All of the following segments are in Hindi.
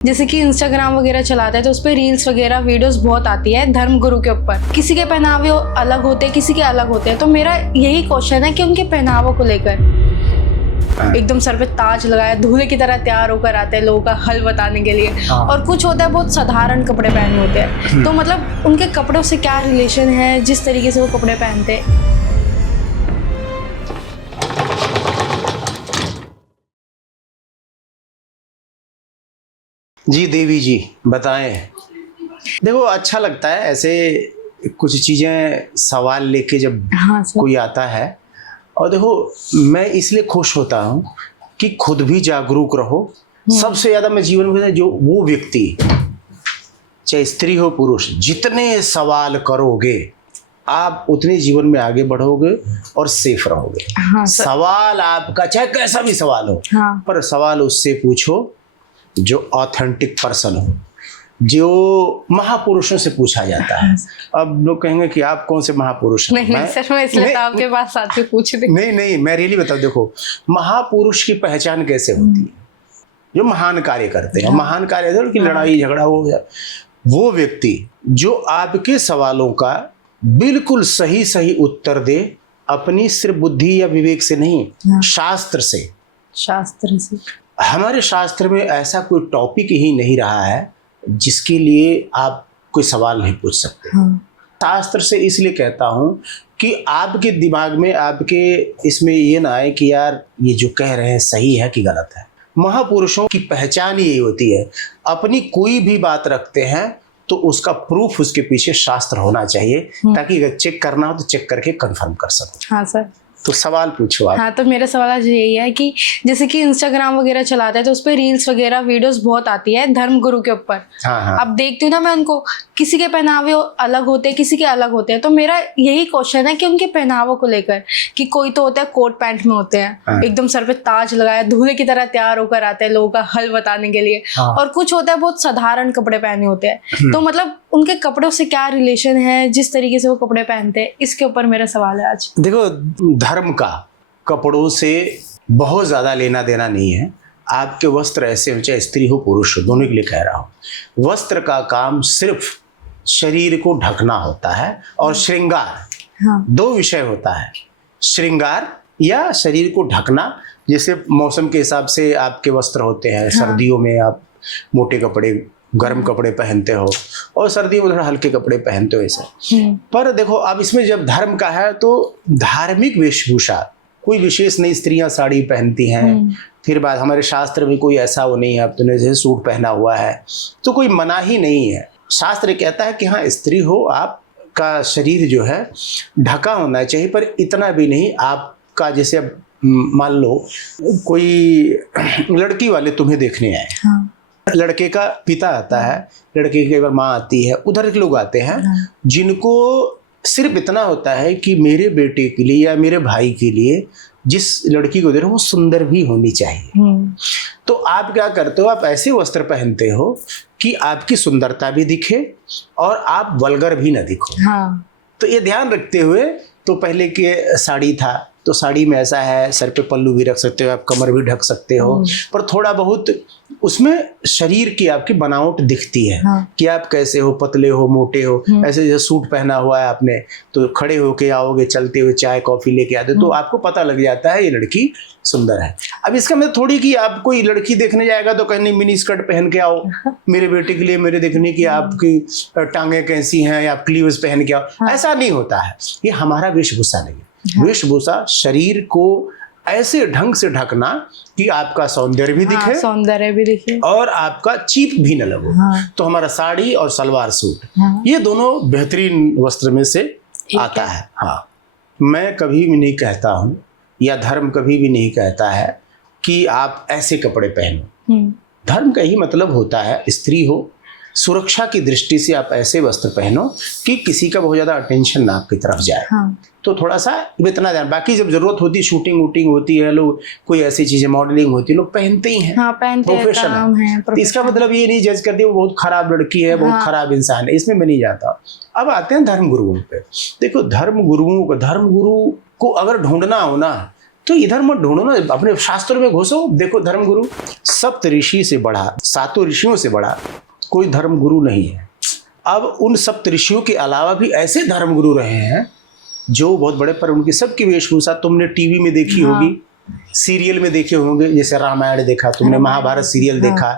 जैसे कि इंस्टाग्राम वगैरह चलाते हैं तो उस पर रील्स वगैरह वीडियोस बहुत आती है धर्म गुरु के ऊपर। किसी के पहनावे अलग होते हैं, किसी के अलग होते हैं। तो मेरा यही क्वेश्चन है कि उनके पहनावों को लेकर एकदम सर पे ताज लगाया दूल्हे की तरह तैयार होकर आते हैं लोगों का हल बताने के लिए, और कुछ होता है बहुत साधारण कपड़े पहने होते हैं। तो मतलब उनके कपड़ों से क्या रिलेशन है जिस तरीके से वो कपड़े पहनते हैं? जी देवी जी बताएं। देखो अच्छा लगता है ऐसे कुछ चीज़ें सवाल लेके जब कोई आता है। और देखो मैं इसलिए खुश होता हूँ कि खुद भी जागरूक रहो। सबसे ज़्यादा मैं जीवन में जो वो व्यक्ति चाहे स्त्री हो पुरुष, जितने सवाल करोगे आप उतने जीवन में आगे बढ़ोगे और सेफ रहोगे। सवाल आपका चाहे कैसा भी सवाल हो, पर सवाल उससे पूछो जो ऑथेंटिक पर्सन हो, जो महापुरुषों से पूछा जाता है। अब लोग कहेंगे कि आप कौन से महापुरुष हैं? नहीं सर, मैं इसलिए आपके पास आके पूछ रही। नहीं मैं रियली बताऊं। देखो महापुरुष की पहचान कैसे होती है? जो महान कार्य करते हैं। महान कार्य की लड़ाई झगड़ा हो गया, वो व्यक्ति जो आपके सवालों का बिल्कुल सही सही उत्तर दे, अपनी सिर्फ बुद्धि या विवेक से नहीं, शास्त्र से। हमारे शास्त्र में ऐसा कोई टॉपिक ही नहीं रहा है जिसके लिए आप कोई सवाल नहीं पूछ सकते। शास्त्र से इसलिए कहता हूं कि आपके दिमाग में, आपके इसमें ये ना आए कि यार ये जो कह रहे हैं सही है कि गलत है। महापुरुषों की पहचान यही होती है, अपनी कोई भी बात रखते हैं तो उसका प्रूफ उसके पीछे शास्त्र होना चाहिए, ताकि अगर चेक करना हो तो चेक करके कंफर्म कर सको। हाँ सर। तो सवाल पूछो आप। हाँ, तो मेरा सवाल आज यही है कि जैसे कि इंस्टाग्राम वगैरह चलाते हैं तो उस पर रील्स वगैरह वीडियोस बहुत आती है धर्म गुरु के ऊपर। अब देखती हूँ ना मैं उनको, किसी के पहनावे अलग होते हैं, किसी के अलग होते हैं। तो मेरा यही क्वेश्चन है कि उनके पहनावों को लेकर, कि कोई तो होता है कोट पैंट में होते हैं, एकदम सर पे ताज लगाया दूल्हे की तरह तैयार होकर आते हैं लोगों का हल बताने के लिए, और कुछ होता है बहुत साधारण कपड़े पहने होते हैं। तो मतलब उनके कपड़ों से क्या रिलेशन है जिस तरीके से वो कपड़े पहनते हैं? इसके ऊपर मेरा सवाल है आज। देखो धर्म का कपड़ों से बहुत ज़्यादा लेना देना नहीं है। आपके वस्त्र ऐसे हो, चाहे स्त्री हो पुरुष हो, दोनों के लिए कह रहा हूँ। वस्त्र का काम सिर्फ शरीर को ढकना होता है और श्रृंगार। दो विषय होता है, श्रृंगार या शरीर को ढकना। जैसे मौसम के हिसाब से आपके वस्त्र होते हैं। सर्दियों में आप मोटे कपड़े, गर्म कपड़े पहनते हो, और सर्दियों में थोड़ा हल्के कपड़े पहनते हो ऐसा। पर देखो अब इसमें जब धर्म का है तो धार्मिक वेशभूषा कोई विशेष नहीं। स्त्रियां साड़ी पहनती हैं, फिर बाद हमारे शास्त्र में कोई ऐसा वो नहीं है अब तुमने जैसे सूट पहना हुआ है तो कोई मना ही नहीं है। शास्त्र कहता है कि हाँ स्त्री हो, आपका शरीर जो है ढका होना चाहिए, पर इतना भी नहीं आपका। जैसे अब मान लो कोई लड़की वाले तुम्हें देखने आए, लड़के का पिता आता है, लड़के की कई बार माँ आती है, उधर के लोग आते हैं जिनको सिर्फ इतना होता है कि मेरे बेटे के लिए या मेरे भाई के लिए जिस लड़की को दे रहे हो वो सुंदर भी होनी चाहिए। तो आप क्या करते हो, आप ऐसे वस्त्र पहनते हो कि आपकी सुंदरता भी दिखे और आप वल्गर भी ना दिखो। तो ये ध्यान रखते हुए, तो पहले के साड़ी था तो साड़ी में ऐसा है, सर पे पल्लू भी रख सकते हो, आप कमर भी ढक सकते हो, पर थोड़ा बहुत उसमें शरीर की आपकी बनावट दिखती है कि आप कैसे हो, पतले हो, मोटे हो। ऐसे जैसे सूट पहना हुआ है आपने तो खड़े होके आओगे, चलते हुए चाय कॉफी लेके आते तो आपको पता लग जाता है ये लड़की सुंदर है। अब इसका मतलब थोड़ी कि आप कोई लड़की देखने जाएगा तो कहीं मिनी स्कर्ट पहन के आओ मेरे बेटे के लिए, मेरे देखने की आपकी टांगे कैसी हैं, आप क्लीव्स पहन के आओ, ऐसा नहीं होता है। ये हमारा वेशभूषा नहीं है। वेशभूषा शरीर को ऐसे ढंग से ढकना कि आपका सौंदर्य भी दिखे, और आपका चीप भी न लगो। तो हमारा साड़ी और सलवार सूट, ये दोनों बेहतरीन वस्त्र में से आता है। मैं कभी भी नहीं कहता हूँ, या धर्म कभी भी नहीं कहता है कि आप ऐसे कपड़े पहनो। धर्म का ही मतलब होता है स्त्री हो, सुरक्षा की दृष्टि से आप ऐसे वस्त्र पहनो कि किसी का बहुत ज्यादा अटेंशन ना आपकी तरफ जाए। तो थोड़ा सा इतना ध्यान। बाकी जब जरूरत होती है, शूटिंग वूटिंग होती है, लोग कोई ऐसी चीजें, मॉडलिंग होती है, लोग पहनते ही हैं। प्रोफेशन है। इसका मतलब ये नहीं जज करते वो बहुत खराब लड़की है, बहुत खराब इंसान है, इसमें मैं नहीं जाता। अब आते हैं धर्म गुरुओं पे। देखो धर्म गुरु को अगर ढूंढना हो ना तो इधर मत ढूंढो ना, अपने शास्त्रों में घुसो। देखो धर्मगुरु सप्त ऋषि से बड़ा, 7 ऋषियों से बड़ा कोई धर्मगुरु नहीं है। अब उन सप्त ऋषियों के अलावा भी ऐसे धर्मगुरु रहे हैं जो बहुत बड़े, पर उनकी सबकी वेशभूषा तुमने टीवी में देखी होगी, सीरियल में देखे होंगे, जैसे रामायण देखा तुमने, महाभारत सीरियल देखा,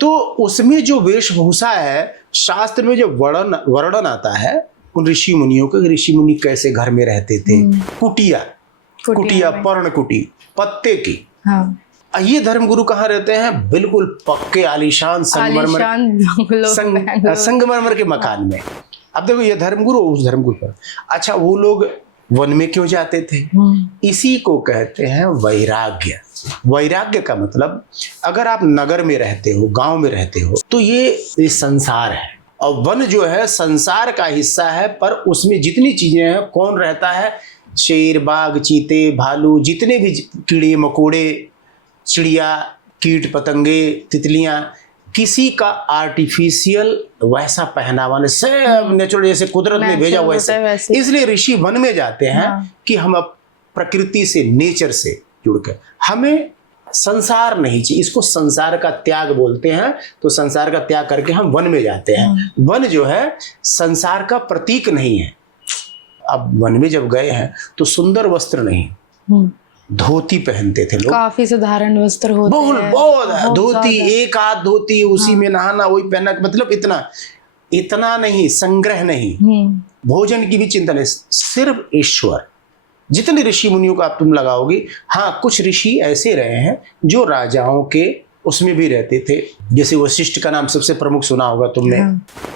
तो उसमें जो वेशभूषा है, शास्त्र में जो वर्णन आता है उन ऋषि मुनियों का, ऋषि मुनि कैसे घर में रहते थे, कुटिया पर्णकुटी पत्ते की। ये धर्मगुरु कहाँ रहते हैं? बिल्कुल पक्के आलीशान संगमरमर के मकान में। अब देखो ये धर्मगुरु उस धर्मगुरु पर। अच्छा, वो लोग वन में क्यों जाते थे? इसी को कहते हैं वैराग्य। वैराग्य का मतलब, अगर आप नगर में रहते हो, गांव में रहते हो, तो ये संसार है, और वन जो है संसार का हिस्सा है, पर उसमें जितनी चीजें हैं, कौन रहता है? शेर, बाघ, चीते, भालू, जितने भी कीड़े मकोड़े, चिड़िया, कीट पतंगे, तितलियां, किसी का आर्टिफिशियल वैसा पहनावा नहीं, सब नेचुरल, जैसे कुदरत ने भेजा वैसे। इसलिए ऋषि वन में जाते हैं कि हम अब प्रकृति से, नेचर से जुड़कर, हमें संसार नहीं चाहिए, इसको संसार का त्याग बोलते हैं। तो संसार का त्याग करके हम वन में जाते हैं। वन जो है संसार का प्रतीक नहीं है। अब वन में जब गए हैं तो सुंदर वस्त्र नहीं, धोती पहनते थे लोग, काफी साधारण वस्त्र होते हैं, बहुत धोती, एक हाथ धोती, उसी में नहाना, वही पहनना, मतलब इतना नहीं, संग्रह नहीं, भोजन की भी चिंता नहीं, सिर्फ ईश्वर। जितने ऋषि मुनियों का आप तुम लगाओगे, हाँ कुछ ऋषि ऐसे रहे हैं जो राजाओं के उसमें भी रहते थे, जैसे वशिष्ठ का नाम सबसे प्रमुख सुना होगा तुमने,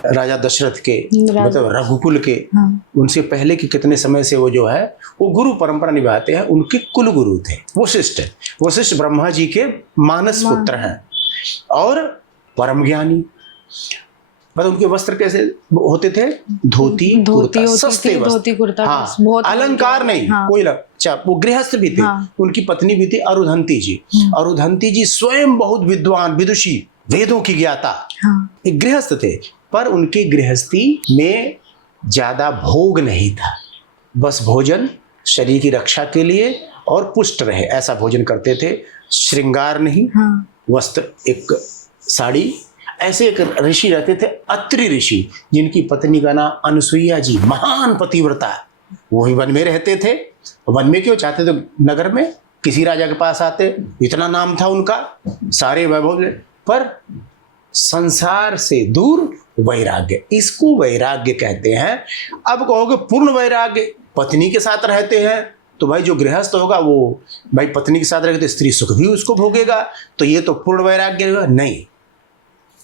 राजा दशरथ के, मतलब रघुकुल के, उनसे पहले के कितने समय से वो जो है वो गुरु परंपरा निभाते हैं, उनके कुल गुरु थे वशिष्ठ ब्रह्मा जी के मानस पुत्र हैं और परम ज्ञानी। मतलब उनके वस्त्र कैसे होते थे? धोती कुर्ता, सस्ते वस्त्र, हाँ, अलंकार नहीं, कोई वो गृहस्थ भी थे, उनकी पत्नी भी थी अरुधंती जी। अरुधंती जी स्वयं बहुत विद्वान, विदुषी, वेदों की ज्ञाता, एक गृहस्थ थे, पर उनकी गृहस्थी में ज्यादा भोग नहीं था, बस भोजन शरीर की रक्षा के लिए और पुष्ट रहे ऐसा भोजन करते थे, श्रृंगार नहीं, वस्त्र, एक साड़ी। ऐसे एक ऋषि रहते थे, अत्रि ऋषि, जिनकी पत्नी का नाम अनुसुईया जी, महान पतिव्रता, वही वन में रहते थे। वन में क्यों चाहते थे? नगर में किसी राजा के पास आते, इतना नाम था उनका, सारे वैभव, पर संसार से दूर वैराग्य, इसको वैराग्य कहते हैं। अब कहोगे पूर्ण वैराग्य, पत्नी के साथ रहते हैं तो भाई जो गृहस्थ होगा वो भाई पत्नी के साथ रहेगा तो स्त्री सुख भी उसको भोगेगा, तो ये तो पूर्ण वैराग्य होगा? नहीं।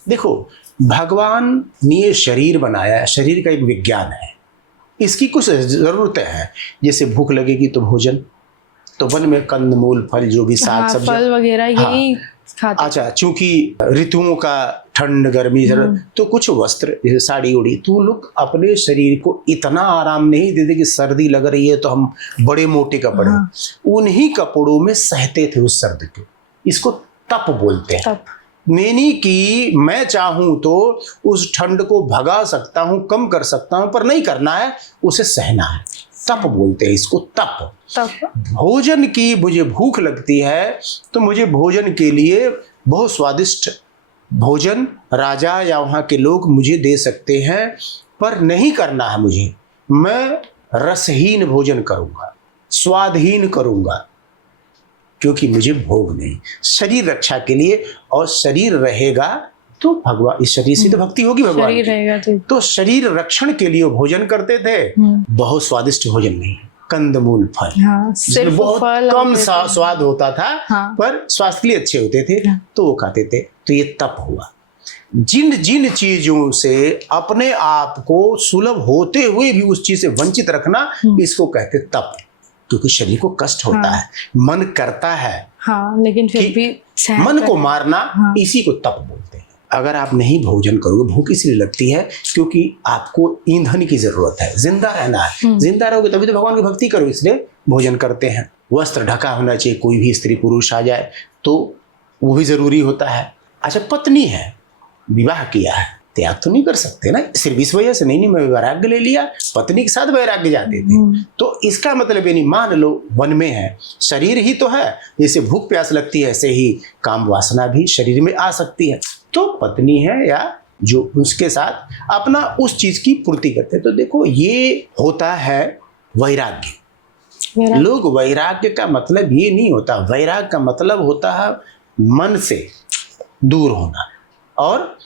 देखो, भगवान ने ये शरीर बनाया है, शरीर का एक विज्ञान है, इसकी कुछ ज़रूरतें हैं, जैसे भूख लगेगी तो भोजन, तो वन में कंद मूल फल जो भी साग सब्जी, फल वगैरह यही खाते। अच्छा, चूंकि ऋतुओं का ठंड गर्मी तो कुछ वस्त्र जैसे साड़ी उड़ी, तो लोग अपने शरीर को इतना आराम नहीं देते कि सर्दी लग रही है तो हम बड़े मोटे कपड़े, उन्हीं कपड़ों में सहते थे उस सर्दी को, इसको तप बोलते हैं। मैंने कि मैं चाहूं तो उस ठंड को भगा सकता हूं, कम कर सकता हूं, पर नहीं करना है, उसे सहना है, तप बोलते हैं इसको, तप। भोजन की मुझे भूख लगती है तो मुझे भोजन के लिए बहुत स्वादिष्ट भोजन राजा या वहाँ के लोग मुझे दे सकते हैं, पर नहीं करना है मुझे, मैं रसहीन भोजन करूँगा, स्वादहीन करूँगा, क्योंकि मुझे भोग नहीं, शरीर रक्षा के लिए। और शरीर रहेगा तो भगवान, इस शरीर से तो भक्ति होगी भगवान शरीर रहेगा तो शरीर रक्षण के लिए भोजन करते थे। बहुत स्वादिष्ट भोजन नहीं, कंदमूल फल, जिसमें बहुत कम स्वाद होता था, पर स्वास्थ्य के लिए अच्छे होते थे, तो वो खाते थे। तो ये तप हुआ। जिन जिन चीजों से अपने आप को सुलभ होते हुए भी उस चीज से वंचित रखना, इसको कहते तप, क्योंकि शरीर को कष्ट होता है, मन करता है, लेकिन फिर भी मन को मारना, इसी को तप बोलते हैं। अगर आप नहीं भोजन करोगे, भूख इसलिए लगती है क्योंकि आपको ईंधन की जरूरत है, जिंदा रहना है, जिंदा रहोगे तभी तो भगवान की भक्ति करो, इसलिए भोजन करते हैं। वस्त्र ढका होना चाहिए, कोई भी स्त्री पुरुष आ जाए तो वो भी जरूरी होता है। अच्छा, पत्नी है, विवाह किया है, त्याग तो नहीं कर सकते ना, सिर्फ इस वजह से नहीं मैं वैराग्य ले लिया, पत्नी के साथ वैराग्य जाते थे। तो इसका मतलब ये नहीं, मान लो वन में है, शरीर ही तो है, जैसे भूख प्यास लगती है ऐसे ही काम वासना भी शरीर में आ सकती है। तो पत्नी है या जो उसके साथ अपना उस चीज की पूर्ति करते हैं। तो देखो ये होता है वैराग्य। लोग वैराग्य का मतलब ये नहीं होता, वैराग्य का मतलब होता है मन से दूर होना और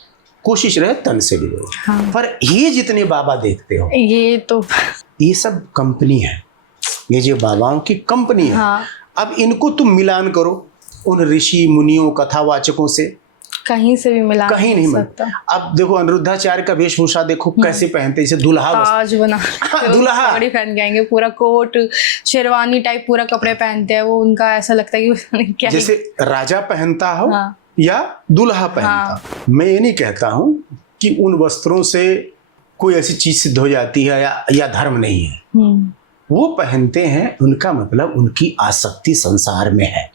कोशिश रहे तन से भी दूर। हाँ। पर ये जितने बाबा देखते हो ये सब कंपनी है, ये जो बाबाओं की कंपनी है। हाँ। अब इनको तुम मिलान करो उन ऋषि मुनियों कथावाचकों से, कहीं से भी मिला कहीं नहीं मिलता। अब देखो अनिरुद्धाचार्य का वेशभूषा देखो कैसे पहनते, जैसे दुल्हा ताज बना दुल्हा पगड़ी पहन के आएंगे, पूरा कोट शेरवानी टाइप पूरा कपड़े पहनते हैं, वो उनका ऐसा लगता है कि क्या जैसे राजा पहनता हो। हाँ। या दूल्हा पहनता। हाँ। मैं ये नहीं कहता हूं कि उन वस्त्रों से कोई ऐसी चीज सिद्ध हो जाती है या धर्म नहीं है। वो पहनते हैं, उनका मतलब उनकी आसक्ति संसार में है।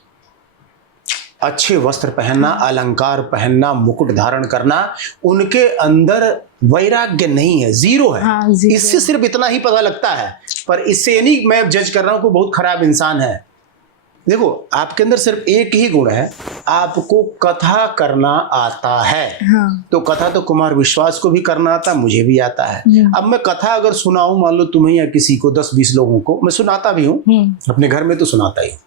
अच्छे वस्त्र पहनना, अलंकार पहनना, मुकुट धारण करना, उनके अंदर वैराग्य नहीं है, जीरो है। हाँ, जीरो। इससे सिर्फ इतना ही पता लगता है, पर इससे ये नहीं मैं जज कर रहा हूं कि बहुत खराब इंसान है। देखो आपके अंदर सिर्फ एक ही गुण है, आपको कथा करना आता है। हाँ। तो कथा तो कुमार विश्वास को भी करना आता, मुझे भी आता है। अब मैं कथा अगर सुनाऊं, मान लो तुम्हें या किसी को 10-20 लोगों को, मैं सुनाता भी हूँ अपने घर में, तो सुनाता ही हूँ।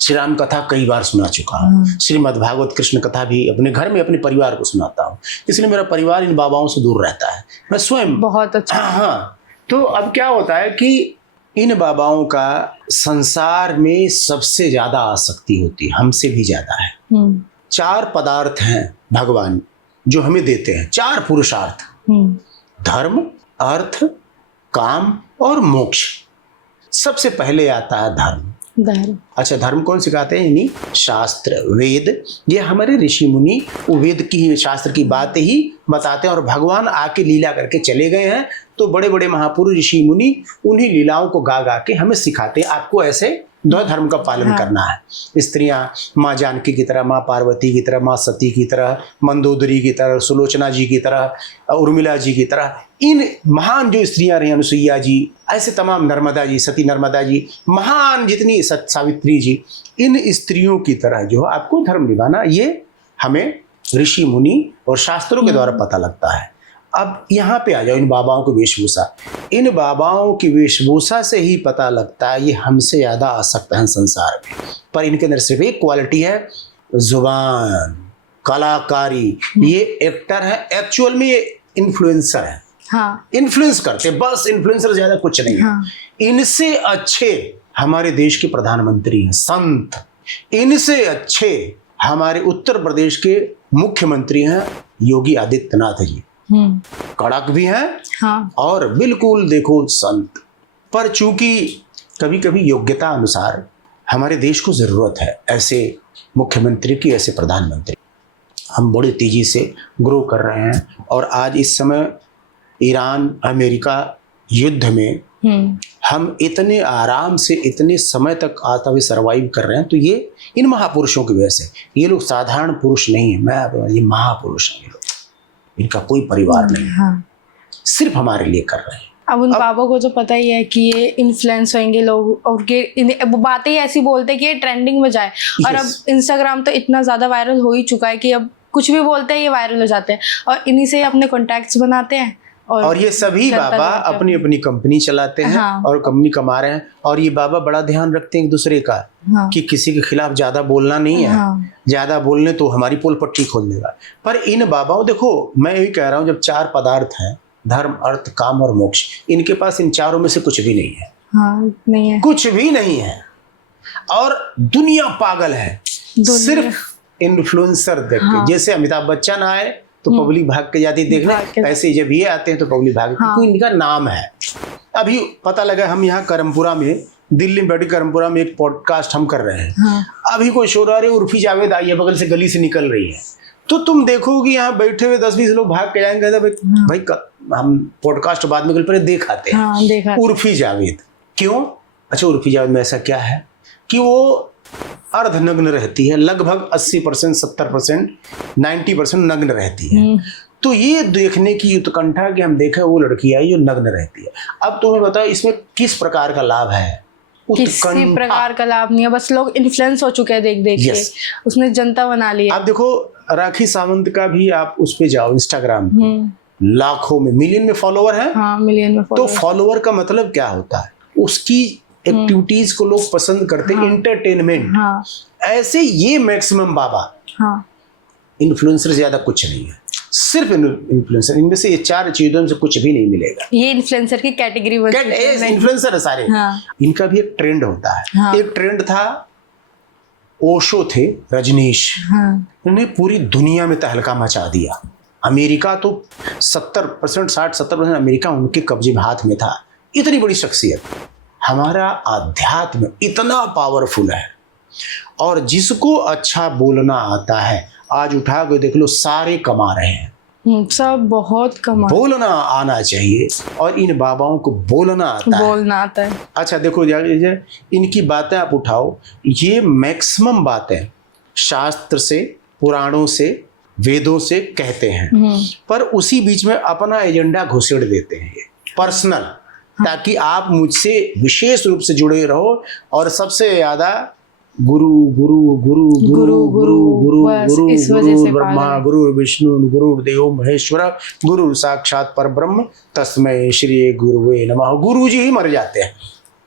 श्री राम कथा कई बार सुना चुका हूँ, श्रीमद् भागवत कृष्ण कथा भी अपने घर में अपने परिवार को सुनाता हूँ, इसलिए मेरा परिवार इन बाबाओं से दूर रहता है। मैं स्वयं बहुत अच्छा। हाँ। तो अब क्या होता है कि इन बाबाओं का संसार में सबसे ज्यादा आसक्ति होती है, हमसे भी ज्यादा है। 4 पदार्थ हैं भगवान जो हमें देते हैं, 4 पुरुषार्थ, धर्म, अर्थ, काम और मोक्ष। सबसे पहले आता है धर्म। अच्छा, धर्म कौन सिखाते हैं? यानी शास्त्र, वेद। ये हमारे ऋषि मुनि वेद की, शास्त्र की बात ही बताते हैं, और भगवान आके लीला करके चले गए हैं। तो बड़े बड़े महापुरुष ऋषि मुनि उन्हीं लीलाओं को गा गा के हमें सिखाते हैं, आपको ऐसे धर्म का पालन करना है। स्त्रियां माँ जानकी की तरह, माँ पार्वती की तरह, माँ सती की तरह, मंदोदरी की तरह, सुलोचना जी की तरह, उर्मिला जी की तरह, इन महान जो स्त्रियां रही, अनुसुईया जी, ऐसे तमाम, नर्मदा जी, सती नर्मदा जी, महान जितनी सावित्री जी, इन स्त्रियों की तरह जो आपको धर्म निभाना, ये हमें ऋषि मुनि और शास्त्रों के द्वारा पता लगता है। अब यहाँ पे आ जाओ, इन बाबाओं की वेशभूषा। इन बाबाओं की वेशभूषा से ही पता लगता है ये हमसे ज़्यादा आसक्त हैं संसार में। पर इनके अंदर सिर्फ एक क्वालिटी है, जुबान, कलाकारी। ये एक्टर है, एक्चुअल में ये इन्फ्लुएंसर है। हाँ। इन्फ्लुएंस करते, बस इन्फ्लुएंसर, ज़्यादा कुछ नहीं है। हाँ। इनसे अच्छे हमारे देश के प्रधानमंत्री हैं, संत। इनसे अच्छे हमारे उत्तर प्रदेश के मुख्यमंत्री हैं योगी आदित्यनाथ जी। कड़क भी हैं। हाँ। और बिल्कुल देखो संत। पर चूंकि कभी कभी योग्यता अनुसार हमारे देश को जरूरत है ऐसे मुख्यमंत्री की, ऐसे प्रधानमंत्री। हम बड़ी तेजी से ग्रो कर रहे हैं, और आज इस समय ईरान अमेरिका युद्ध में हम इतने आराम से इतने समय तक आता हुए सरवाइव कर रहे हैं, तो ये इन महापुरुषों की वजह से। ये लोग साधारण पुरुष नहीं है, ये महापुरुष हैं। ये लोग, इनका कोई परिवार नहीं। हाँ। सिर्फ हमारे लिए कर रहे हैं। अब उन बाबा को तो पता ही है कि ये इन्फ्लुएंस होंगे लोग, और बातें ही ऐसी बोलते हैं कि ये ट्रेंडिंग में जाए। और अब इंस्टाग्राम तो इतना ज़्यादा वायरल हो ही चुका है कि अब कुछ भी बोलते हैं ये वायरल हो जाते हैं, और इन्हीं से अपने कॉन्टैक्ट्स बनाते हैं। और ये सभी बाबा अपनी अपनी कंपनी चलाते हैं। हाँ। और कंपनी कमा रहे हैं, और ये बाबा बड़ा ध्यान रखते हैं एक दूसरे का। हाँ। कि किसी के खिलाफ ज्यादा बोलना नहीं है। हाँ। ज्यादा बोलने तो हमारी पोल पट्टी खोल देगा। पर इन बाबाओं, देखो मैं यही कह रहा हूँ, जब 4 पदार्थ हैं, धर्म, अर्थ, काम और मोक्ष, इनके पास इन चारों में से कुछ भी नहीं है। हाँ, नहीं है, कुछ भी नहीं है। और दुनिया पागल है सिर्फ इन्फ्लुएंसर देख के। जैसे अमिताभ बच्चन आए तो पब्लिक भाग के जाती देखने, ऐसे जब ये आते हैं तो पब्लिक भाग। क्योंकि इनका नाम है। अभी पता लगा, हम यहाँ करमपुरा में, दिल्ली में बैठी करमपुरा में एक पॉडकास्ट हम कर रहे हैं। हाँ। अभी कोई शोर आ रही है, उर्फी जावेद आई है, बगल से गली से निकल रही है, तो तुम देखोगे यहाँ बैठे हुए 10-20 लोग भाग के जाएंगे। भाई हम पॉडकास्ट बाद में पहले देख आते हैं। हाँ, उर्फी जावेद क्यों? अच्छा, उर्फी जावेद में ऐसा क्या है कि वो अर्धनग्न रहती है, लगभग 80%, 70%, 90% नग्न रहती है। तो ये देखने की उत्कंठा कि हम देखें वो लड़की आई जो नग्न रहती है। अब तुम्हें बताओ इसमें किस प्रकार का लाभ है? किसी प्रकार का लाभ नहीं है, बस लोग इन्फ्लुएंस हो चुके हैं देख देख के, उसने जनता बना ली है। आप देखो राखी सावंत का भी आप उस पे जाओ इंस्टाग्राम पे, लाखों में मिलियन में फॉलोवर है। हाँ, मिलियन में तो फॉलोवर का मतलब क्या होता है? उसकी एक्टिविटीज को लोग पसंद करते हैं, एंटरटेनमेंट। हाँ, ऐसे ये मैक्सिमम बाबा, हाँ, इन्फ्लुएंसर ज्यादा कुछ नहीं है, सिर्फ इन्फ्लुएंसर। इनमें से ये 4 चीजों से कुछ भी नहीं मिलेगा। ये इन्फ्लुएंसर की कैटेगरी बन चुकी है। इन्फ्लुएंसर है सारे। हाँ, इनका भी एक ट्रेंड होता है। हाँ, एक ट्रेंड था, ओशो थे, रजनीश, हाँ, उन्होंने पूरी दुनिया में तहलका मचा दिया। अमेरिका तो 70%, 60-70% अमेरिका उनके कब्जे में, हाथ में था। इतनी बड़ी शख्सियत। हमारा आध्यात्म इतना पावरफुल है, और जिसको अच्छा बोलना आता है, आज उठा के देख लो सारे कमा रहे हैं। सब बहुत कमा, बोलना आना चाहिए, और इन बाबाओं को बोलना आता है। बोलना आता है। अच्छा देखो, इनकी बातें आप उठाओ, ये मैक्सिमम बातें शास्त्र से, पुराणों से, वेदों से कहते हैं, पर उसी बीच में अपना एजेंडा घुसेड़ देते हैं, ये पर्सनल, ताकि आप मुझसे विशेष रूप से जुड़े रहो। और सबसे ज्यादा गुरु गुरु गुरु गुरु गुरु गुरु गुरु गुरु ब्रह्मा गुरु विष्णु गुरु देव महेश्वर गुरु साक्षात पर ब्रह्म तस्मै श्री गुरुवे नमः। गुरु जी ही मर जाते हैं,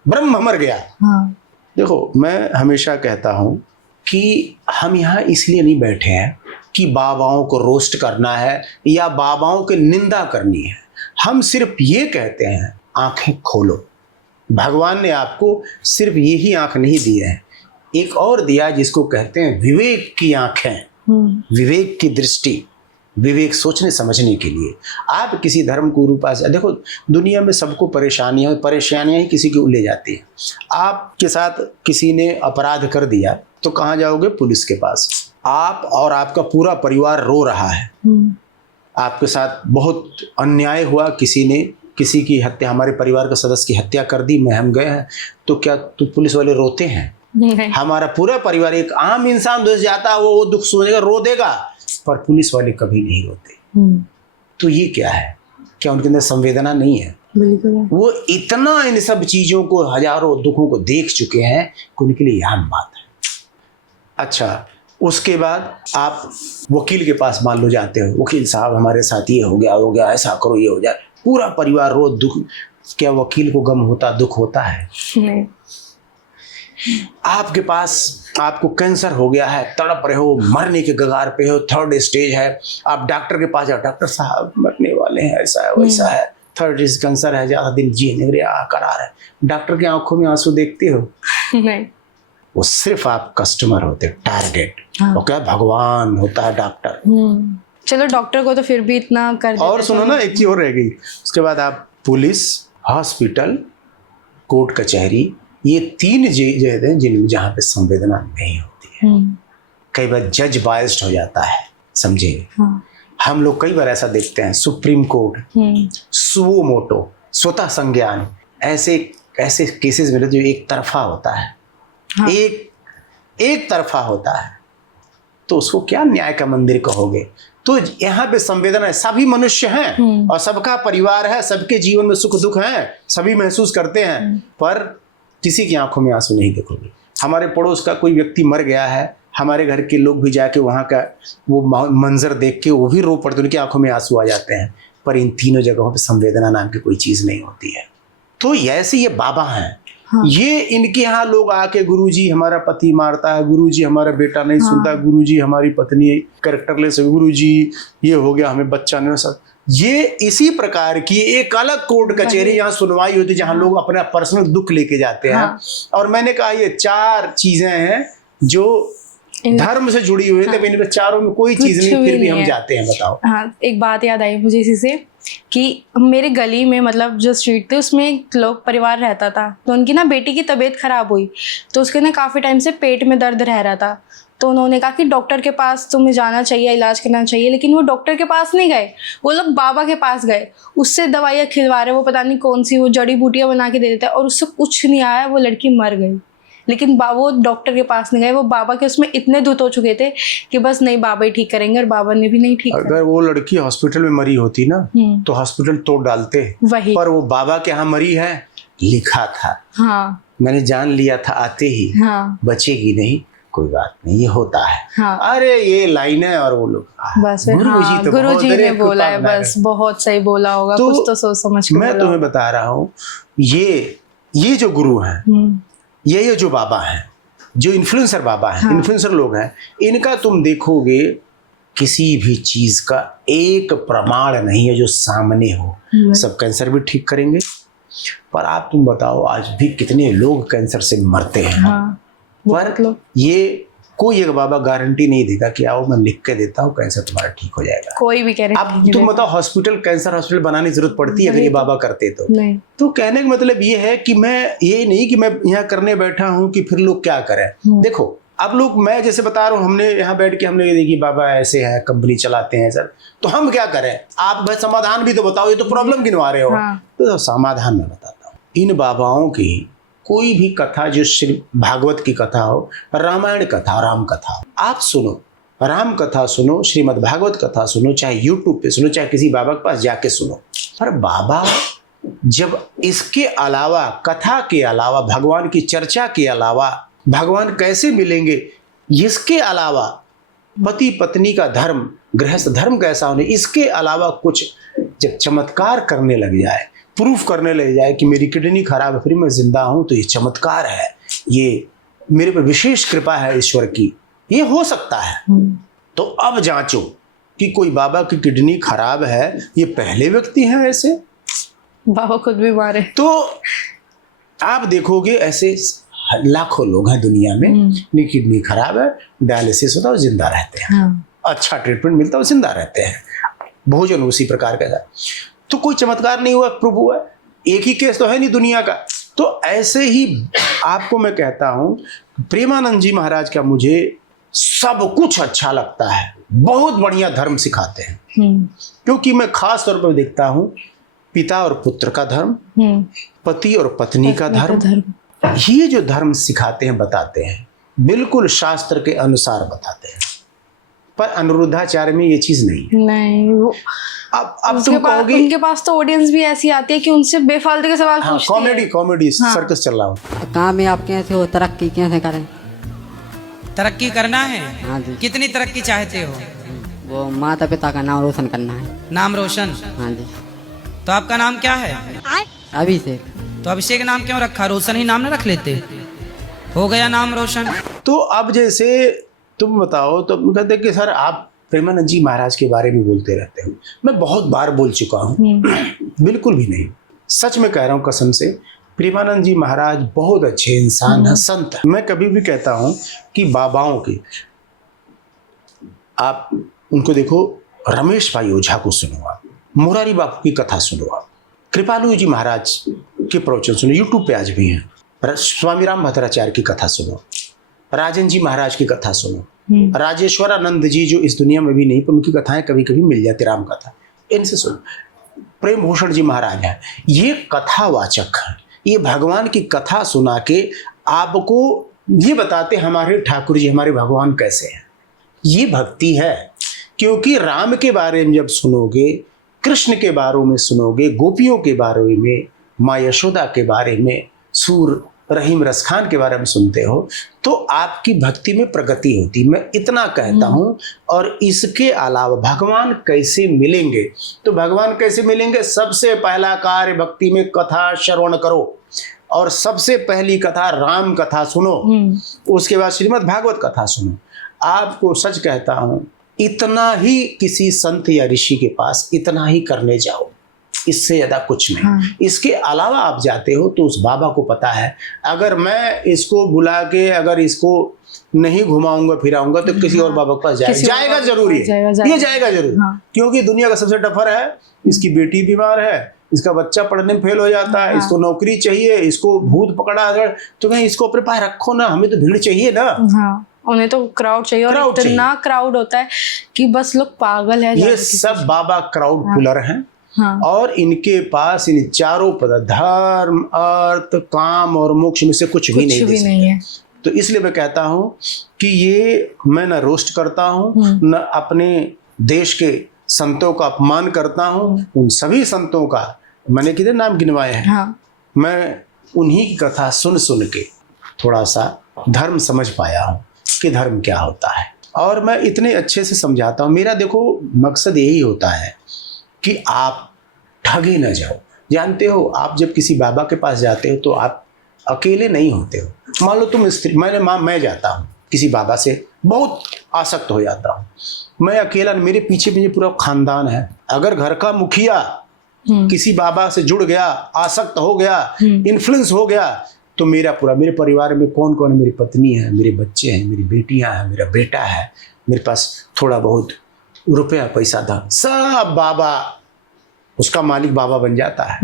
ब्रह्म मर गया। हाँ। देखो मैं हमेशा कहता हूँ कि हम यहाँ इसलिए नहीं बैठे हैं कि बाबाओं को रोस्ट करना है या बाबाओं की निंदा करनी है। हम सिर्फ ये कहते हैं, आंखें खोलो। भगवान ने आपको सिर्फ यही आंख नहीं दी है, एक और दिया जिसको कहते हैं विवेक की आंखें, विवेक की दृष्टि, विवेक सोचने समझने के लिए। आप किसी धर्म गुरु पास, देखो दुनिया में सबको परेशानियां ही किसी को ले जाती हैं। आपके साथ किसी ने अपराध कर दिया तो कहाँ जाओगे? पुलिस के पास। आप और आपका पूरा परिवार रो रहा है, आपके साथ बहुत अन्याय हुआ, किसी ने किसी की हत्या, हमारे परिवार के सदस्य की हत्या कर दी, हम गए हैं, तो क्या तो पुलिस वाले रोते हैं? हमारा पूरा परिवार, एक आम इंसान दोष जाता है, वो दुख सुनेगा, रो देगा, पर पुलिस वाले कभी नहीं रोते। तो ये क्या है? क्या उनके अंदर संवेदना नहीं है? वो इतना इन सब चीजों को, हजारों दुखों को देख चुके हैं कि उनके लिए आम बात है। अच्छा, उसके बाद आप वकील के पास मान लो जाते हो, वकील साहब हमारे साथ ये हो गया, ऐसा करो, ये हो जाए, पूरा परिवार रो, दुख। क्या वकील को गम होता, दुख होता है? नहीं। आपके पास, आपको कैंसर हो गया है, तड़प रहे हो, मरने के कगार पे हो, 3rd स्टेज है, आप डॉक्टर के पास जाओ, डॉक्टर साहब मरने वाले हैं, ऐसा है वैसा है, 3rd स्टेज कैंसर है, ज्यादा दिन जी नहीं रहे, करार है। डॉक्टर की आंखों में आंसू देखते हो? नहीं। वो सिर्फ आप कस्टमर होते, टारगेट। हाँ। वो क्या भगवान होता है डॉक्टर। चलो डॉक्टर को तो फिर भी इतना कर देते। और सुनो ना, एक चीज और रह गई, उसके बाद आप पुलिस, हॉस्पिटल, कोर्ट कचहरी, ये 3 जगह हैं जिनमें जहाँ पे संवेदना नहीं होती है। कई बार जज बायस्ड हो जाता है, समझे? हाँ। हम लोग कई बार ऐसा देखते हैं, सुप्रीम कोर्ट, सुओ मोटो, स्वतः संज्ञान, ऐसे केसेस मिले जो एक तरफा होता है। हाँ। एक तरफा होता है, तो उसको क्या न्याय का मंदिर कहोगे? तो यहाँ पे संवेदना है, सभी मनुष्य हैं और सबका परिवार है, सबके जीवन में सुख दुख हैं, सभी महसूस करते हैं, पर किसी की आंखों में आंसू नहीं देखोगे। हमारे पड़ोस का कोई व्यक्ति मर गया है, हमारे घर के लोग भी जाके वहाँ का वो मंजर देख के वो भी रो पड़ते, उनकी आंखों में आंसू आ जाते हैं, पर इन तीनों जगहों पे संवेदना नाम की कोई चीज़ नहीं होती है। तो ऐसे ये बाबा हैं। हाँ। ये इनके यहाँ लोग आके, गुरुजी हमारा पति मारता है, गुरुजी हमारा बेटा नहीं सुनता, गुरुजी हमारी पत्नी कैरेक्टरलेस है, गुरुजी ये हो गया, हमें बच्चा नहीं सब। ये इसी प्रकार की एक अलग कोर्ट कचहरी यहाँ सुनवाई होती है, जहाँ लोग अपना पर्सनल दुख लेके जाते हैं। हाँ। और मैंने कहा ये 4 चीजें हैं जो धर्म से जुड़ी हुई है। हाँ। तो इनमें चारों में कोई चीज नहीं, फिर भी हम जाते हैं। बताओ। हाँ, एक बात याद आई मुझे इसी से कि मेरे गली में, मतलब जो स्ट्रीट थी उसमें एक लोग परिवार रहता था, तो उनकी ना बेटी की तबीयत खराब हुई, तो उसके ना काफ़ी टाइम से पेट में दर्द रह रहा था। तो उन्होंने कहा कि डॉक्टर के पास तुम्हें जाना चाहिए, इलाज करना चाहिए, लेकिन वो डॉक्टर के पास नहीं गए, वो लोग बाबा के पास गए, उससे दवाइयाँ खिलवा रहे, वो पता नहीं कौन सी वो जड़ी बूटियाँ बना के दे देता है, और उससे कुछ नहीं आया, वो लड़की मर गई। लेकिन वो डॉक्टर के पास नहीं गए, वो बाबा के उसमें इतने धुत हो चुके थे कि बस नहीं बाबा ही ठीक करेंगे, और बाबा ने भी नहीं ठीक अगर वो लड़की हॉस्पिटल में मरी होती ना तो हॉस्पिटल तोड़ डालते, वही। पर वो बाबा के यहाँ मरी है, लिखा था। हाँ मैंने जान लिया था आते ही, हाँ बचेगी नहीं, कोई बात नहीं, ये होता है। हाँ। अरे ये लाइन है, और वो लोग बस गुरु जी ने बोला है, बस बहुत सही बोला होगा, तो कुछ तो सोच समझ के मैं तुम्हें बता रहा हूँ, ये जो गुरु हैं, ये जो बाबा हैं, जो इन्फ्लुएंसर बाबा हैं, इन्फ्लुएंसर लोग हैं, इनका तुम देखोगे किसी भी चीज का एक प्रमाण नहीं है जो सामने हो। सब कैंसर भी ठीक करेंगे, पर आप तुम बताओ आज भी कितने लोग कैंसर से मरते हैं। हाँ, पर ये कोई एक बाबा गारंटी नहीं देगा कि आओ मैं लिख के देता हूँ कैंसर तुम्हारा ठीक हो जाएगा। कोई भी गारंटी अब तुम बताओ हॉस्पिटल, कैंसर हॉस्पिटल बनाने की जरूरत पड़ती है अगर ये बाबा करते तो? नहीं। तो कहने का मतलब ये है कि मैं ये नहीं कि मैं यहाँ करने बैठा हूँ कि फिर लोग क्या करें। देखो अब लोग, मैं जैसे बता रहा हूँ, हमने यहाँ बैठ के हमने ये देखी बाबा ऐसे है, कंपनी चलाते हैं सर, तो हम क्या करें? आप भाई समाधान भी तो बताओ, ये तो प्रॉब्लम गिनवा रहे हो। तो समाधान मैं बताता हूँ। इन बाबाओं की कोई भी कथा, जो श्री भागवत की कथा हो, रामायण कथा, राम कथा, आप सुनो, राम कथा सुनो, श्रीमद् भागवत कथा सुनो, चाहे यूट्यूब पे सुनो, चाहे किसी बाबा के पास जाके सुनो। पर बाबा जब इसके अलावा, कथा के अलावा, भगवान की चर्चा के अलावा, भगवान कैसे मिलेंगे, इसके अलावा पति पत्नी का धर्म, गृहस्थ धर्म कैसा होने, इसके अलावा कुछ जब चमत्कार करने लग जाए, प्रूफ करने लग जाए कि मेरी किडनी खराब है फिर मैं जिंदा हूं, तो ये चमत्कार है, ये मेरे पे विशेष कृपा है ईश्वर की, ये हो सकता है। तो अब जांचो कि कोई बाबा की किडनी खराब है, ये पहले व्यक्ति हैं ऐसे? बाबा खुद भी मारे। तो आप देखोगे ऐसे लाखों लोग हैं दुनिया में, इनकी किडनी खराब है, डायलिसिस होता है, जिंदा रहते हैं। हाँ। अच्छा ट्रीटमेंट मिलता है, जिंदा रहते हैं। भोजन उसी प्रकार का है। तो कोई चमत्कार नहीं हुआ, प्रूफ हुआ, एक ही केस तो है नहीं दुनिया का। तो ऐसे ही आपको मैं कहता हूं, प्रेमानंद जी महाराज का मुझे सब कुछ अच्छा लगता है, बहुत बढ़िया धर्म सिखाते हैं। क्योंकि मैं खास तौर पर देखता हूं पिता और पुत्र का धर्म, पति और पत्नी का धर्म, ये जो धर्म सिखाते हैं, बताते हैं, बिल्कुल शास्त्र के अनुसार बताते हैं। पर अनुरुद्धाचार्य में ये चीज नहीं। वो अब तुम कहोगे उनके पास तो ऑडियंस भी ऐसी आती है कि उनसे बेफालतू के सवाल पूछते हैं। कॉमेडी सर्कस चल रहा हो। काम में आप कैसे हो, तरक्की कैसे करें? तरक्की करना है? हाँ जी। कितनी तरक्की चाहते हो? वो माता पिता का नाम रोशन करना है। नाम रोशन? हाँ जी। तो आपका नाम क्या है? अभिषेक। तो अभिषेक नाम क्यों रखा? रोशन ही नाम ना रख लेते, हो गया नाम रोशन। तो अब जैसे तुम बताओ, तो कहते कि सर आप प्रेमानंद जी महाराज के बारे में बोलते रहते हो। मैं बहुत बार बोल चुका हूँ, बिल्कुल भी नहीं, सच में कह रहा हूँ कसम से। प्रेमानंद जी महाराज बहुत अच्छे इंसान हैं, संत हैं। मैं कभी भी कहता हूँ कि बाबाओं की, आप उनको देखो, रमेश भाई ओझा को सुनो, आप मुरारी बापू की कथा सुनो, आप कृपालु जी महाराज के प्रवचन सुनो, यूट्यूब पे आज भी हैं। स्वामी राम भद्राचार्य की कथा सुनो, राजन जी महाराज की कथा सुनो, राजेश्वरानंद जी जो इस दुनिया में भी नहीं, पर उनकी कथाएं कभी कभी मिल जाती, राम कथा, इनसे सुनो। प्रेम भूषण जी महाराज हैं, ये कथावाचक हैं, ये भगवान की कथा सुना के आपको ये बताते हमारे ठाकुर जी, हमारे भगवान कैसे हैं। ये भक्ति है। क्योंकि राम के बारे में जब सुनोगे, कृष्ण के बारे में सुनोगे, गोपियों के बारे में, माँ यशोदा के बारे में, सूर रहीम रसखान के बारे में सुनते हो, तो आपकी भक्ति में प्रगति होती। मैं इतना कहता हूँ। और इसके अलावा भगवान कैसे मिलेंगे, तो भगवान कैसे मिलेंगे, सबसे पहला कार्य भक्ति में कथा श्रवण करो, और सबसे पहली कथा राम कथा सुनो, उसके बाद श्रीमद् भागवत कथा सुनो। आपको सच कहता हूँ, इतना ही किसी संत या ऋषि के पास इतना ही करने जाओ, इससे ज्यादा कुछ नहीं। हाँ। इसके अलावा आप जाते हो तो उस बाबा को पता है, अगर मैं इसको बुला के अगर इसको नहीं घुमाऊंगा फिराऊंगा तो किसी और बाबा के पास जाएगा जरूरी है, ये जाएगा जरूर। हाँ। क्योंकि दुनिया का सबसे टफर है, इसकी बेटी बीमार है, इसका बच्चा पढ़ने में फेल हो जाता है। हाँ। इसको नौकरी चाहिए, इसको भूत पकड़ा, अगर तो कहीं इसको अपने पास रखो ना, हमें तो भीड़ चाहिए ना। हाँ। उन्हें तो क्राउड चाहिए, और इतना क्राउड होता है कि बस लोग पागल है। ये सब बाबा क्राउड पुलर हैं। हाँ। और इनके पास इन चारों पद धर्म, अर्थ, काम और मोक्ष में से कुछ भी नहीं दे सकते। है। तो इसलिए मैं कहता हूँ कि ये मैं न रोस्ट करता हूँ, न अपने देश के संतों का अपमान करता हूँ। उन सभी संतों का मैंने कितने नाम गिनवाए हैं। हाँ। मैं उन्हीं की कथा सुन सुन के थोड़ा सा धर्म समझ पाया हूँ कि धर्म क्या होता है, और मैं इतने अच्छे से समझाता हूँ। मेरा देखो मकसद यही होता है कि आप ठगे न जाओ। जानते हो, आप जब किसी बाबा के पास जाते हो तो आप अकेले नहीं होते हो। मान लो तुम स्त्री, मैं जाता हूँ किसी बाबा से, बहुत आसक्त हो जाता हूँ। मैं अकेला, मेरे पीछे पीछे पूरा खानदान है। अगर घर का मुखिया किसी बाबा से जुड़ गया, आसक्त हो गया, इन्फ्लुएंस हो गया, तो मेरे परिवार में कौन कौन है? मेरी पत्नी है, मेरे बच्चे हैं, मेरी बेटियां हैं, मेरा बेटा है, मेरे पास थोड़ा बहुत रुपया पैसा था, सब बाबा, उसका मालिक बाबा बन जाता है।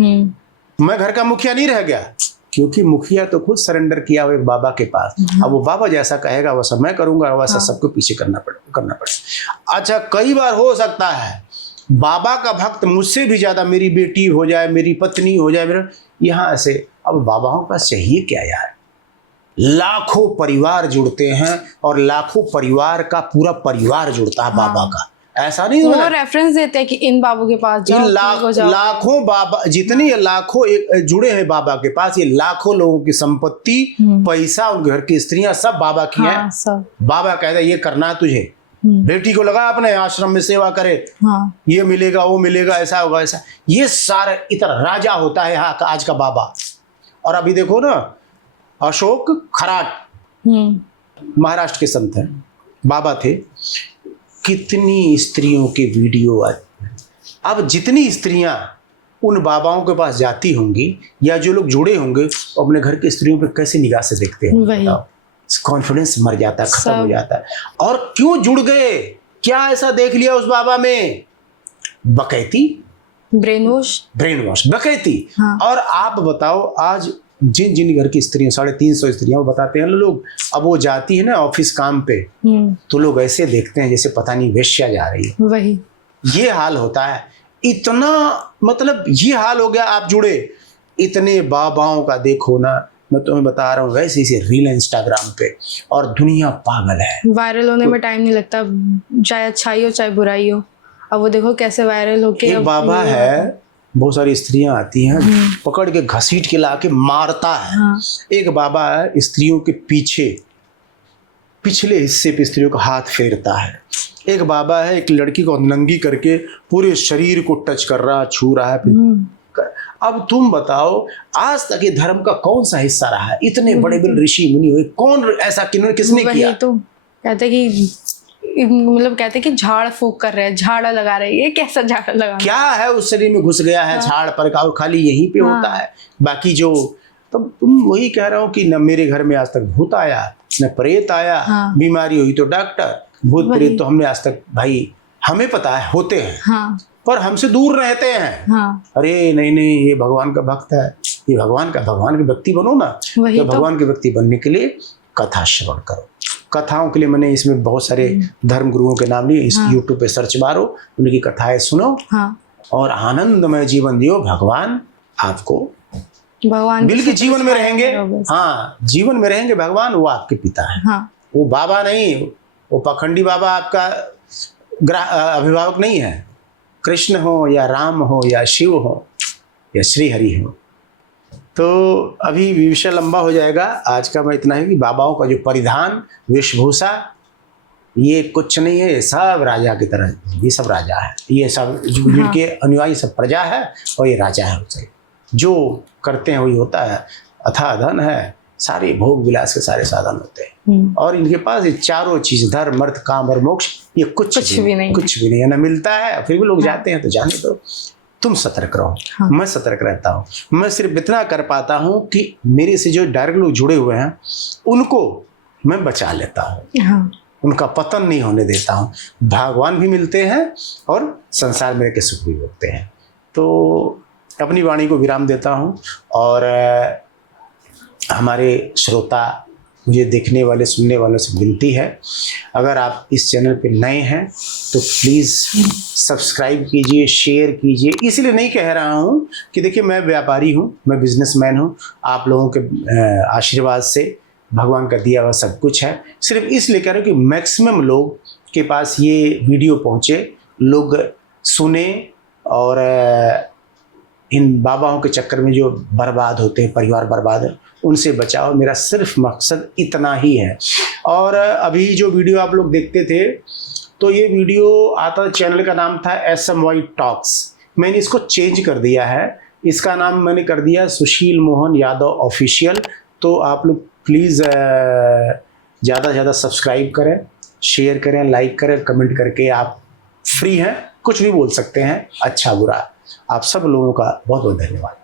मैं घर का मुखिया नहीं रह गया, क्योंकि मुखिया तो खुद सरेंडर किया हुआ एक बाबा के पास। अब वो बाबा जैसा कहेगा वैसा मैं करूंगा, वैसा सबको पीछे करना पड़े। अच्छा, कई बार हो सकता है बाबा का भक्त मुझसे भी ज्यादा मेरी बेटी हो जाए, मेरी पत्नी हो जाए, मेरा यहाँ ऐसे। अब बाबाओं का चाहिए क्या यार? लाखों परिवार जुड़ते हैं और लाखों परिवार का पूरा परिवार जुड़ता है बाबा का। ऐसा नहीं वो रेफरेंस देते हैं कि इन बाबू के पास जाओ, लाखों बाबा, जितनी लाखों जुड़े हैं बाबा के पास, ये लाखों लोगों की संपत्ति, पैसा, उनके घर की स्त्रियां सब बाबा की हैं। बाबा कहता है ये करना है तुझे, बेटी को लगा अपने आश्रम में सेवा करे, ये मिलेगा, वो मिलेगा, ऐसा होगा, ऐसा। ये सारा इतना राजा होता है यहाँ का आज का बाबा। और अभी देखो ना, अशोक खराट महाराष्ट्र के संत हैं, बाबा थे। कितनी स्त्रियों के वीडियो अब जितनी स्त्रियां उन बाबाओं के पास जाती होंगी या जो लोग जुड़े होंगे, अपने घर की स्त्रियों पे कैसे निगाह से देखते हैं? कॉन्फिडेंस मर जाता है, खत्म हो जाता है। और क्यों जुड़ गए? क्या ऐसा देख लिया उस बाबा में? बकैती, ब्रेन वॉश, बकैती। और आप बताओ, आज जिन जिन घर की स्त्रियां, 350 स्त्रियां, वो बताते हैं लोग, अब वो जाती है ना ऑफिस काम पे, तो लोग ऐसे देखते हैं जैसे पता नहीं वेश्या जा रही है। वही ये हाल होता है। इतना मतलब ये हाल हो गया। आप जुड़े इतने बाबाओं का, देखो ना, मैं तुम्हें बता रहा हूँ, वैसे इसे रील इंस्टाग्राम पे, और दुनिया पागल है। वायरल होने में टाइम नहीं लगता, चाहे अच्छाई हो चाहे बुराई हो। अब वो देखो कैसे वायरल होके। एक बाबा है, बहुत सारी स्त्रियां आती हैं, पकड़ के घसीट के ला के मारता है। एक बाबा है, स्त्रियों के पिछले हिस्से पे स्त्रियों का हाथ फेरता है। एक बाबा है, एक लड़की को नंगी करके पूरे शरीर को टच कर रहा, छू रहा है। अब तुम बताओ, आज तक ये धर्म का कौन सा हिस्सा रहा है? इतने बड़े बड़े ऋषि मुनि हुए, कौन ऐसा किसने किया? तो कहते कि मतलब कहते कि झाड़ फूक कर रहे हैं, झाड़ा लगा रहे हैं। ये कैसा झाड़ा लगा? क्या है उस शरीर में घुस गया है झाड़ पर का, और खाली यहीं पे होता है। बाकी जो, तब तुम वही कह रहा हूँ कि न मेरे घर में आज तक भूत आया, न प्रेत आया। बीमारी हुई तो डॉक्टर, भूत प्रेत तो हमने आज तक, भाई हमें पता है होते हैं, पर हमसे दूर रहते हैं। अरे नहीं, ये भगवान का भक्त है, ये भगवान के व्यक्ति बनो ना। तो भगवान के व्यक्ति बनने के लिए कथा श्रवण करो। कथाओं के लिए मैंने इसमें बहुत सारे धर्म गुरुओं के नाम लिए, इस YouTube पे सर्च मारो, उनकी कथाएं सुनो, और आनंदमय जीवन जियो। भगवान आपको बिल्कुल जीवन में रहेंगे। जीवन में रहेंगे भगवान, वो आपके पिता है। वो बाबा नहीं, वो पखंडी बाबा आपका अभिभावक नहीं है। कृष्ण हो या राम हो या शिव हो या श्री हरि हो। तो अभी विषय लंबा हो जाएगा। आज का मैं इतना है कि बाबाओं का जो परिधान, वेशभूषा, ये कुछ नहीं है, सब राजा की तरह, ये सब राजा है। ये सब जिनके अनुयायी सब प्रजा है, और ये राजा है। उसे जो करते हैं वही होता है। अथाह धन है, सारे भोग विलास के सारे साधन होते हैं, और इनके पास ये चारों चीज, धर्म, अर्थ, काम और मोक्ष, ये कुछ भी नहीं है। ना मिलता है, फिर भी लोग जाते हैं। तो जाने दो, तुम सतर्क रहो। मैं सतर्क रहता हूँ। मैं सिर्फ इतना कर पाता हूँ कि मेरे से जो डायरेक्ट लोग जुड़े हुए हैं उनको मैं बचा लेता हूँ, उनका पतन नहीं होने देता हूँ। भगवान भी मिलते हैं और संसार में के सुख भी होते हैं। तो अपनी वाणी को विराम देता हूँ, और हमारे श्रोता मुझे देखने वाले सुनने वालों से विनती है, अगर आप इस चैनल पे नए हैं तो प्लीज़ सब्सक्राइब कीजिए, शेयर कीजिए। इसलिए नहीं कह रहा हूँ कि देखिए मैं व्यापारी हूँ, मैं बिजनेसमैन हूँ, आप लोगों के आशीर्वाद से भगवान का दिया हुआ सब कुछ है। सिर्फ इसलिए कह रहा हूँ कि मैक्सिमम लोग के पास ये वीडियो पहुँचे, लोग सुने और इन बाबाओं के चक्कर में जो बर्बाद होते हैं, परिवार बर्बाद है, उनसे बचाओ। मेरा सिर्फ मकसद इतना ही है। और अभी जो वीडियो आप लोग देखते थे, तो ये वीडियो आता, चैनल का नाम था SMY टॉक्स। मैंने इसको चेंज कर दिया है, इसका नाम मैंने कर दिया सुशील मोहन यादव ऑफिशियल। तो आप लोग प्लीज़ ज़्यादा से ज़्यादा सब्सक्राइब करें, शेयर करें, लाइक करें, कमेंट करके आप फ्री हैं, कुछ भी बोल सकते हैं, अच्छा बुरा। आप सब लोगों का बहुत बहुत धन्यवाद।